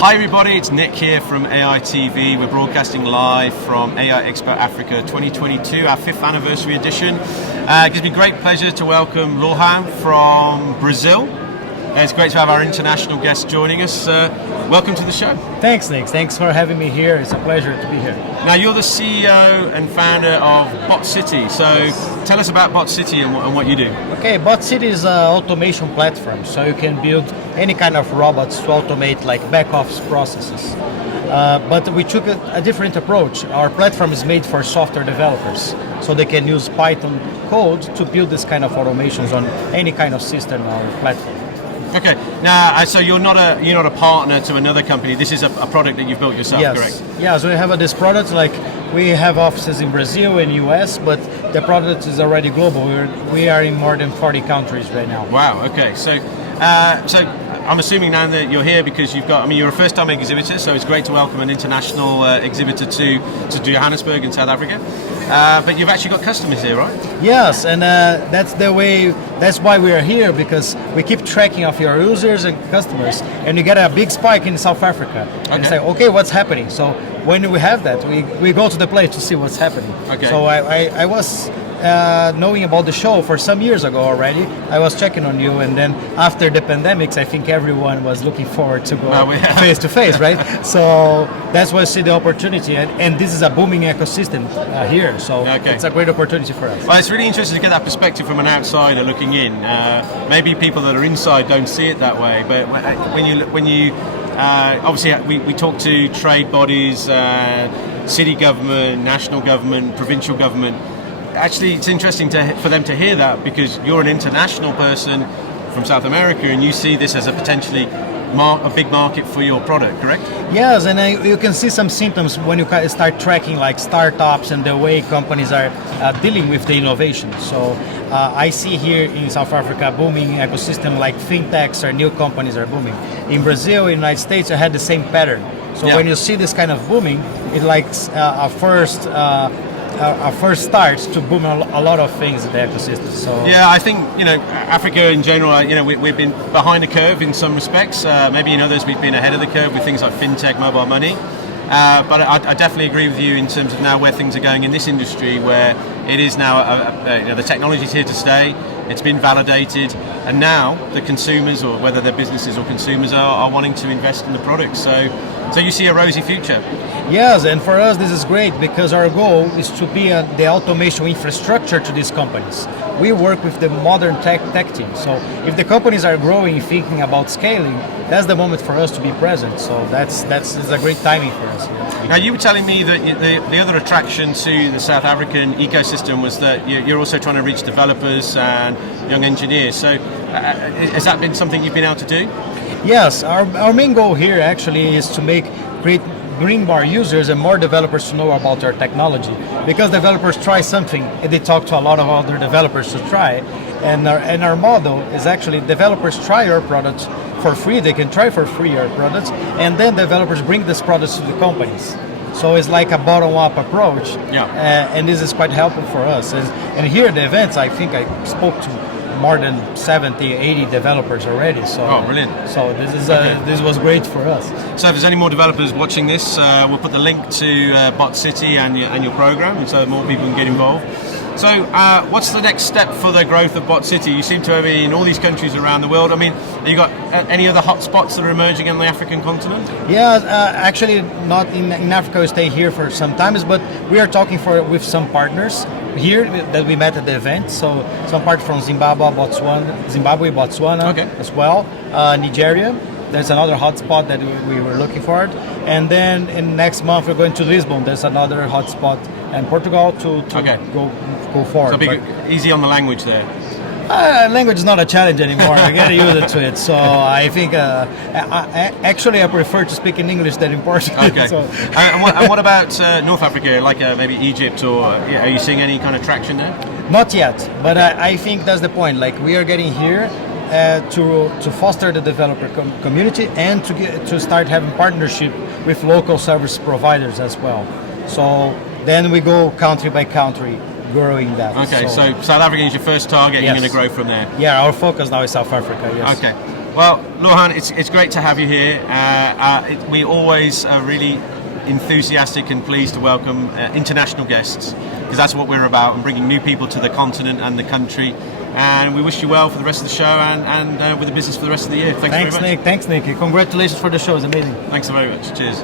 Hi everybody, it's Nick here from AI TV. We're broadcasting live from AI Expo Africa 2022, our 5th anniversary edition. It gives me great pleasure to welcome Lorhan from Brazil. It's great to have our international guests joining us. Welcome to the show. Thanks, Nick. Thanks for having me here. It's a pleasure to be here. Now, you're the CEO and founder of BotCity. So tell us about BotCity and what you do. Okay, BotCity is an automation platform. So you can build any kind of robots to automate like back office processes. But we took a different approach. Our platform is made for software developers. So they can use Python code to build this kind of automations on any kind of system or platform. Okay. Now, so you're not a partner to another company. This is a product that you've built yourself, yes. Correct? Yeah. So we have this product. Like we have offices in Brazil and US, but the product is already global. We are in more than 40 countries right now. Wow. Okay. So I'm assuming now that you're here because you're a first-time exhibitor, so it's great to welcome an international exhibitor to Johannesburg in South Africa. But you've actually got customers here, right? Yes, and that's why we are here, because we keep tracking of your users and customers, and you get a big spike in South Africa. Okay. And say, okay, what's happening? So when we have that, we go to the place to see what's happening. Okay. So I was knowing about the show for some years ago already. I was checking on you, and then after the pandemics, I think everyone was looking forward to go face to face, right? So that's why I see the opportunity, and this is a booming ecosystem here, so it's a great opportunity for us. Well, it's really interesting to get that perspective from an outsider looking in. Maybe people that are inside don't see it that way, but when you obviously we talk to trade bodies, city government, national government, provincial government. Actually, it's interesting for them to hear that, because you're an international person from South America and you see this as a potentially a big market for your product, correct? Yes, and you can see some symptoms when you start tracking like startups and the way companies are dealing with the innovation. So I see here in South Africa a booming ecosystem, like fintechs or new companies are booming. In Brazil, in the United States, I had the same pattern. So when you see this kind of booming, it likes our first start to boom a lot of things in the ecosystem. So yeah, I think Africa in general, we've been behind the curve in some respects. Maybe in others we've been ahead of the curve with things like fintech, mobile money. But I definitely agree with you in terms of now where things are going in this industry, where it is now the technology is here to stay. It's been validated, and now the consumers, or whether they're businesses or consumers, are wanting to invest in the product. So you see a rosy future. Yes, and for us this is great, because our goal is to be the automation infrastructure to these companies. We work with the modern tech team. So if the companies are growing, thinking about scaling, that's the moment for us to be present. So that's a great timing for us. Now, you were telling me that the other attraction to the South African ecosystem was that you're also trying to reach developers and young engineers. So has that been something you've been able to do? Yes, our main goal here actually is to bring more users and more developers to know about our technology, because developers try something and they talk to a lot of other developers to try, and our model is actually developers try our products for free. They can try for free our products, and then developers bring these products to the companies. So it's like a bottom-up approach, and this is quite helpful for us. And here at the events, I think I spoke to more than 70, 80 developers already. So, brilliant. So this was great for us. So if there's any more developers watching this, we'll put the link to BotCity and your program, so more people can get involved. So what's the next step for the growth of BotCity? You seem to be in all these countries around the world. I mean, have you got any other hotspots that are emerging on the African continent? Yeah, actually not in Africa. We stay here for some time, but we are talking with some partners here that we met at the event. So some part from Zimbabwe, Botswana as well, Nigeria. There's another hotspot that we were looking for. And then in next month we're going to Lisbon. There's another hotspot in Portugal to go forward. So easy on the language there. Language is not a challenge anymore. I get used to it. So I think actually I prefer to speak in English than in Portuguese. Okay. So. and what about North Africa, like maybe Egypt, or are you seeing any kind of traction there? Not yet, but I think that's the point. Like we are getting here to foster the developer community and to start having partnership with local service providers as well. So then we go country by country, growing that. Okay, so South Africa is your first target. Yes. You're going to grow from there. Yeah, our focus now is South Africa. Yes. Okay. Well, Lorhan, it's great to have you here. We always are really enthusiastic and pleased to welcome international guests, because that's what we're about, and bringing new people to the continent and the country. And we wish you well for the rest of the show and with the business for the rest of the year. Thanks very much. Nick. Thanks, Nick. Congratulations for the show. It's amazing. Thanks so very much. Cheers.